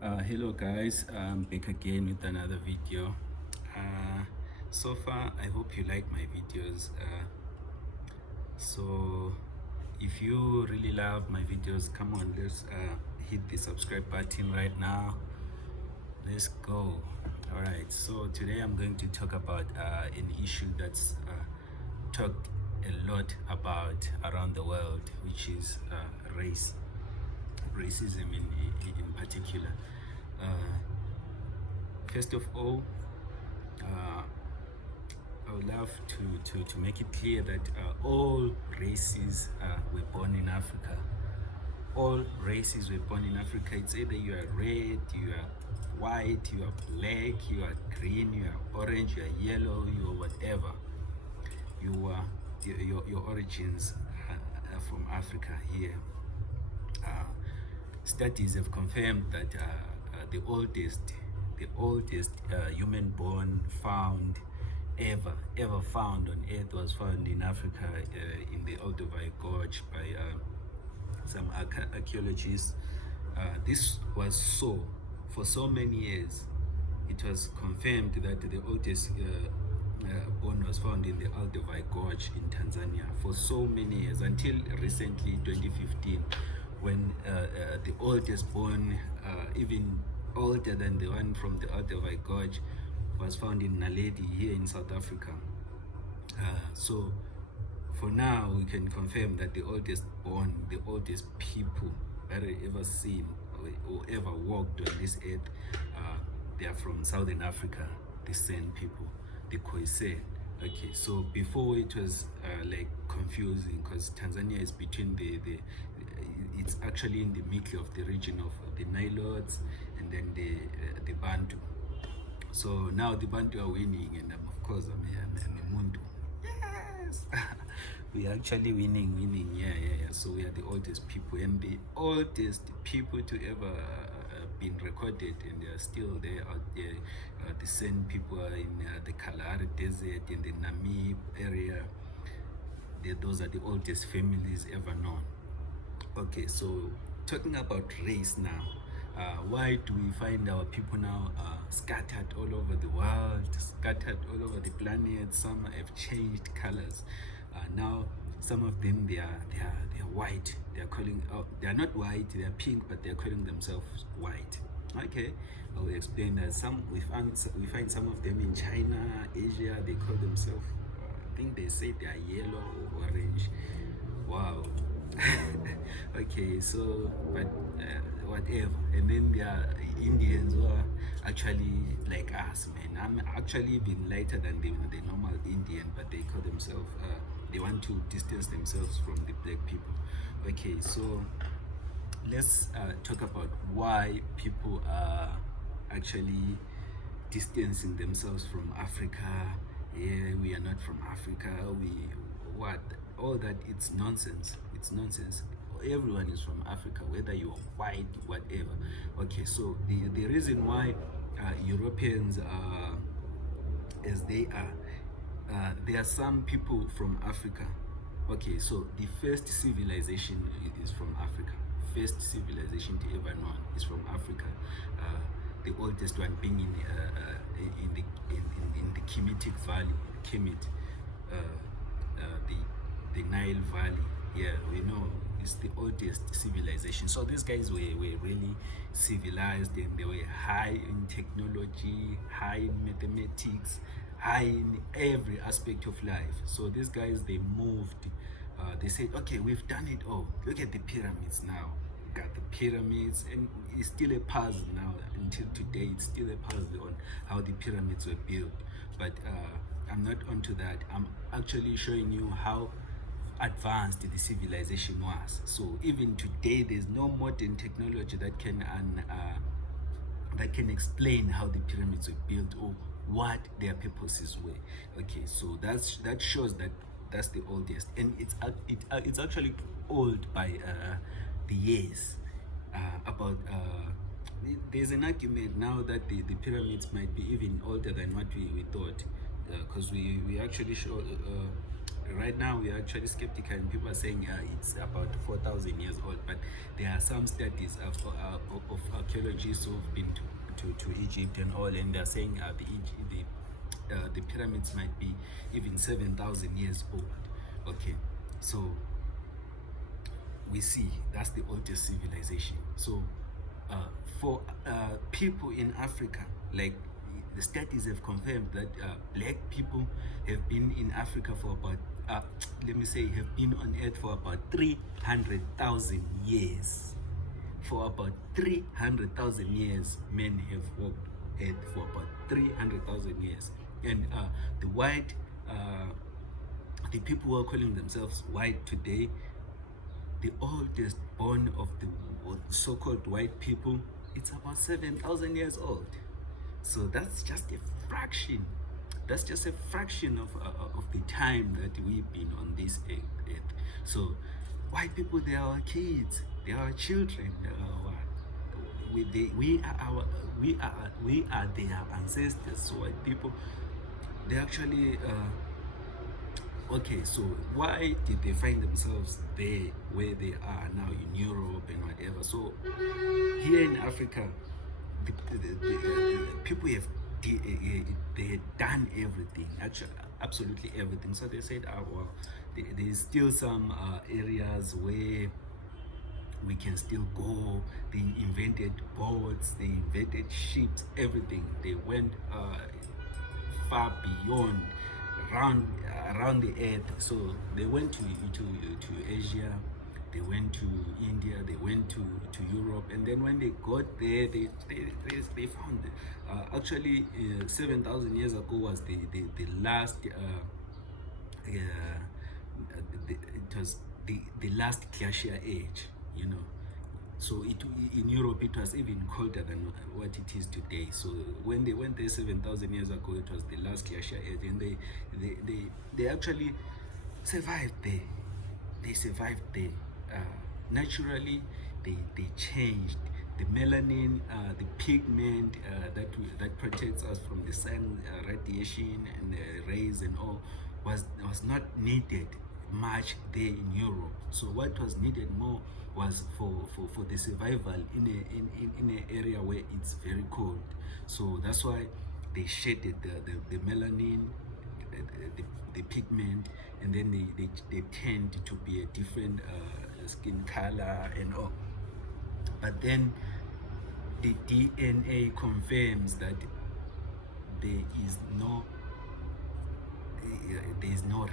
Hello guys, I'm back again with another video. So far I hope you like my videos. So if you really love my videos, come on, let's hit the subscribe button right now. Let's go. All right, so today I'm going to talk about an issue that's talked a lot about around the world, which is racism in particular. First of all, uh, I would love to make it clear that all races were born in Africa. All races were born in Africa. It's either you are red, you are white, you are black, you are green, you are orange, you are yellow, you are whatever. You are your origins are from Africa here. Studies have confirmed that the oldest human born found ever found on earth was found in Africa, in the Olduvai Gorge by some archaeologists. This was so for so many years. It was confirmed that the oldest bone was found in the Olduvai Gorge in Tanzania for so many years until recently, 2015, when the oldest bone, even older than the one from the Olduvai Gorge, was found in Naledi here in South Africa. So for now, we can confirm that the oldest born, the oldest people that I ever seen or ever walked on this earth, they are from Southern Africa, the San people, the Khoisan. Okay, so before it was like confusing because Tanzania is between it's actually in the middle of the region of the Nilotes and then the Bantu. So now the Bantu are winning, and of course I'm a Muntu. Yes, we are actually winning. Yeah. So we are the oldest people and the oldest people to ever been recorded, and they are still there out there. The San people are in the Kalahari Desert, in the Namib area. Those are the oldest families ever known. Okay, so talking about race now, why do we find our people now scattered all over the world, scattered all over the planet? Some have changed colors. Now, some of them they are white. They are calling they are not white. They are pink, but they are calling themselves white. Okay, I will explain that. We find some of them in China, Asia. They call themselves. I think they say they are yellow or orange. Wow. Okay, so but whatever. And then there are Indians who are actually like us, man. I'm actually been lighter than the normal Indian, but they call themselves they want to distance themselves from the black people. Okay, so let's talk about why people are actually distancing themselves from Africa. Yeah, we are not from Africa. We what all that, it's nonsense. It's nonsense. Everyone is from Africa, whether you're white, whatever. Okay, so the reason why Europeans are as they are, there are some people from Africa. Okay, so the first civilization is from Africa. First civilization to ever known is from Africa. The oldest one being in the Kemetic Valley, Kemet, the Nile Valley. Yeah, we know it's the oldest civilization. So these guys were really civilized, and they were high in technology, high in mathematics, high in every aspect of life. So these guys, they moved. They said, okay, we've done it all. Look at the pyramids now. We got the pyramids, and it's still a puzzle now. Until today, it's still a puzzle on how the pyramids were built. But I'm not onto that. I'm actually showing you how advanced the civilization was. So even today, there's no modern technology that can explain how the pyramids were built or what their purposes were. Okay, so that shows that that's the oldest, and it's actually old by the years. About there's an argument now that the pyramids might be even older than what we thought, because we actually show right now we are actually skeptical, and people are saying it's about 4,000 years old. But there are some studies of archaeologists who've been to Egypt and all, and they're saying the pyramids might be even 7,000 years old. Okay, so we see that's the oldest civilization. So for people in Africa, like the studies have confirmed that black people have been in Africa for about, let me say, have been on earth for about 300,000 years. For about 300,000 years, men have walked earth for about 300,000 years. And the white, the people who are calling themselves white today, the oldest born of the so-called white people, it's about 7,000 years old. So that's just a fraction. That's just a fraction of the time that we've been on this earth. So white people, they are our kids, they are our children, they are we are their ancestors. So white people, they actually okay, so why did they find themselves there where they are now in Europe and whatever? So here in Africa, the people have they had done everything, actually absolutely everything. So they said, well, there's still some areas where we can still go. They invented boats, they invented ships, everything. They went far beyond around the earth. So they went to Asia, they went to India, they went to Europe, and then when they got there, they found actually 7,000 years ago was the last it was the last glacial age, you know. So in Europe it was even colder than what it is today. So when they went there 7,000 years ago, it was the last glacial age, and they actually survived there. They survived there. Naturally, they changed. The melanin, the pigment that protects us from the sun radiation and the rays and all was not needed much there in Europe. So what was needed more was for the survival in an area where it's very cold. So that's why they shaded the melanin, the pigment, and then they tend to be a different skin color and all. But then the DNA confirms that there is no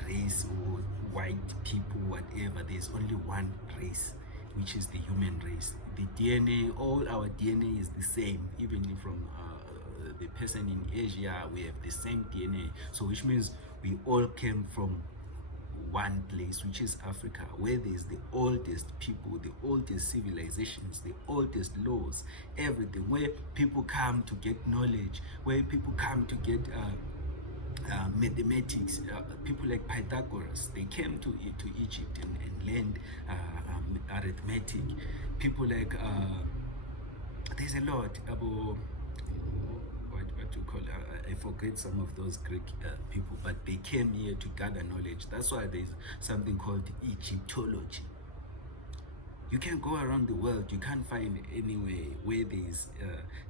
race or white people, whatever. There's only one race, which is the human race. The DNA, all our DNA is the same. Even from the person in Asia, we have the same DNA. So which means we all came from one place, which is Africa, where there's the oldest people, the oldest civilizations, the oldest laws, everything, where people come to get knowledge, where people come to get mathematics. People like Pythagoras, they came to Egypt and learned arithmetic. People like there's a lot about what you call I forget some of those Greek people, but they came here to gather knowledge. That's why there's something called Egyptology. You can go around the world, you can't find anywhere where there's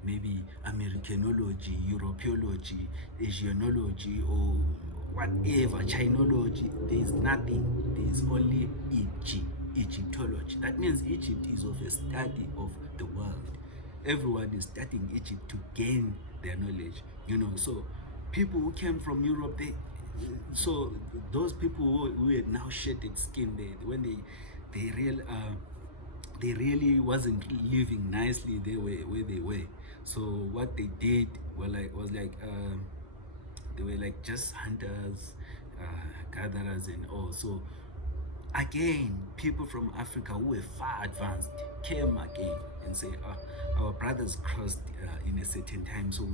maybe Americanology, Europeology, Asianology, or whatever, Chinology. There's nothing. There's only Egyptology. That means Egypt is of a study of the world. Everyone is studying Egypt to gain their knowledge, you know. So people who came from Europe, so those people who had now shedded skin, they really wasn't living nicely where they were. So what they did was like they were like just hunters, gatherers and all. So again, people from Africa who were far advanced came again and say, our brothers crossed in a certain time, so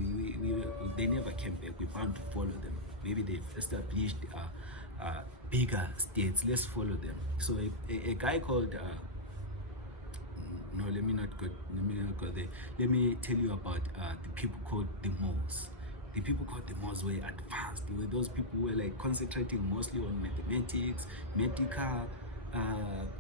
they never came back. We're bound to follow them. Maybe they've established bigger states. Let's follow them. So a guy called let me not go there. Let me tell you about the people called the Moors. The people called the Moors were advanced. They were those people who were like concentrating mostly on mathematics, medical,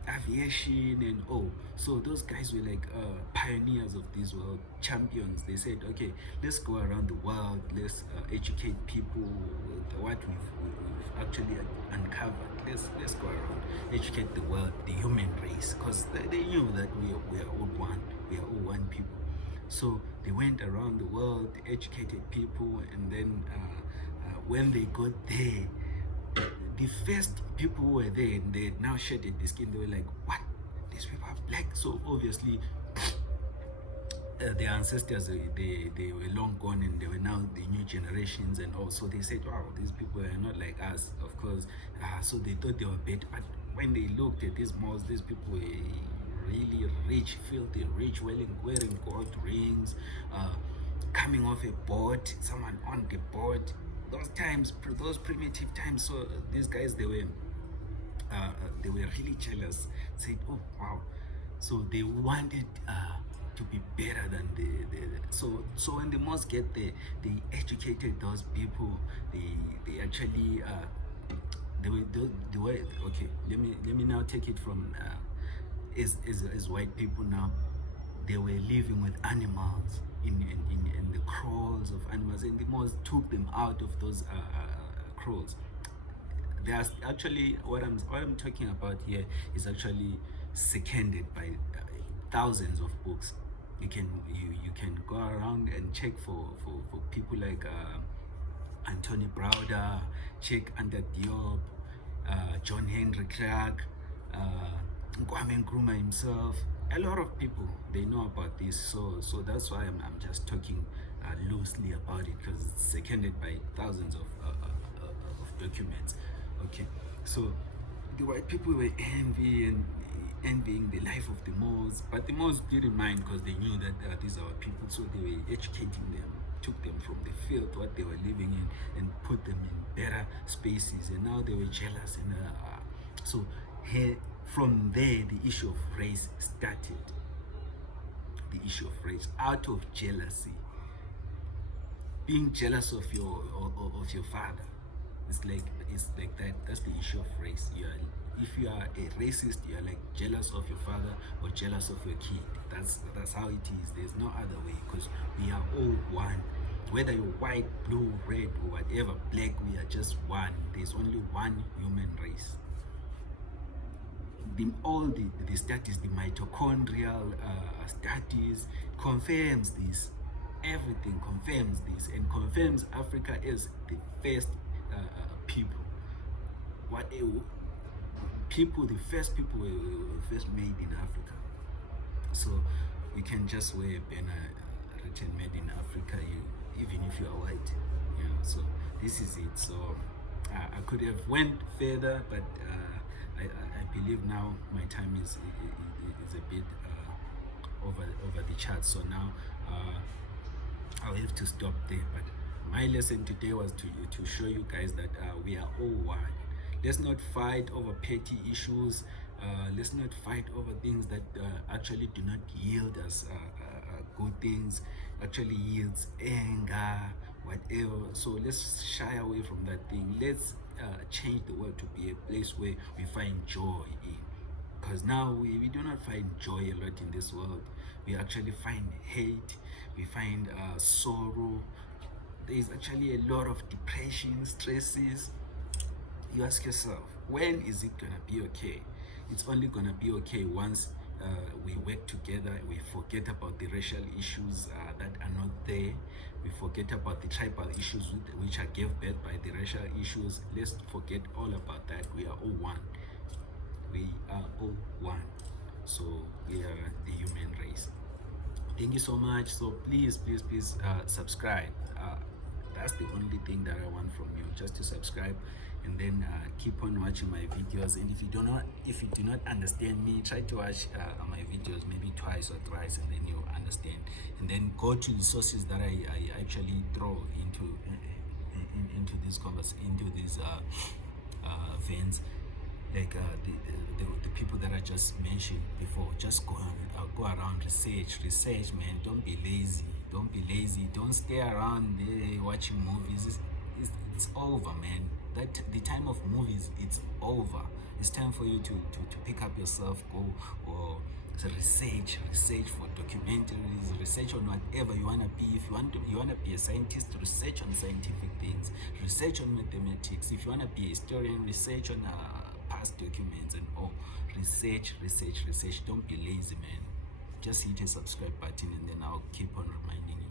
aviation, and so those guys were like pioneers of this world, champions. They said, okay, let's go around the world, let's educate people with what we've actually uncovered. Let's go around, educate the world, the human race, because they knew that we are all one. We are all one people. So they went around the world, educated people, and then when they got there, the first people who were there, and they had now shedded the skin, they were like, what? These people are black? So obviously, their ancestors, they were long gone, and they were now the new generations, and also they said, wow, these people are not like us, of course. So they thought they were better, but when they looked at these Moors, these people were really rich, filthy rich, wearing gold rings, coming off a boat, someone on the boat. Those times, those primitive times. So these guys, they were really jealous. Said, oh wow. So they wanted to be better than so when the Moors get there, they educated those people. They actually they were okay. Let me now take it from as white people now. They were living with animals in the crawls of animals, and the Moors took them out of those crawls. There's actually what I'm talking about here is actually seconded by thousands of books. You can go around and check for people like Anthony Browder, check under Diop, John Henry Clark, Kwame Nkrumah himself. A lot of people, they know about this, so that's why I'm just talking loosely about it, because it's seconded by thousands of documents. Okay, so the white people were envying the life of the Moors, but the Moors didn't mind, because they knew that these are our people, so they were educating them, took them from the field, what they were living in, and put them in better spaces, and now they were jealous, and so here, from there, the issue of race started. The issue of race, out of jealousy, being jealous of your father. It's like that. That's the issue of race. If you are a racist, you are like jealous of your father or jealous of your kid. That's how it is. There's no other way, because we are all one. Whether you're white, blue, red, or whatever, black, we are just one. There's only one human race. All the studies, the mitochondrial studies, confirms this. Everything confirms this, and confirms Africa is the first people. The first people were first made in Africa. So you can just wear a banner written "Made in Africa," even if you are white. So this is it. So I could have went further, but I believe now my time is a bit over the chart. So now I'll have to stop there. But my lesson today was to show you guys that we are all one. Let's not fight over petty issues. Let's not fight over things that actually do not yield us good things, actually yields anger, whatever. So let's shy away from that thing. Let's change the world to be a place where we find joy in. Because now we do not find joy a lot in this world. We actually find hate, we find sorrow. There is actually a lot of depression, stresses. You ask yourself, when is it gonna be okay? It's only gonna be okay once we work together. We forget about the racial issues that are not there. We forget about the tribal issues which are gave birth by the racial issues. Let's forget all about that. We are all one. We are all one. So we are the human race. Thank you so much. So please subscribe. That's the only thing that I want from you, just to subscribe, and then keep on watching my videos. And if you do not understand me, try to watch my videos maybe twice or thrice, and then you understand. And then go to the sources that I actually throw into these events, like the people that I just mentioned before. Just go around, research, man. Don't be lazy. Don't Don't be lazy. Don't stay around there watching movies. It's over, man. That the time of movies, it's over. It's time for you to pick up yourself, go or research for documentaries, research on whatever you want to be. If you want to be a scientist, research on scientific things, research on mathematics. If you want to be a historian, research on past documents and all. Research. Don't be lazy, man. Just hit a subscribe button and then I'll keep on reminding you.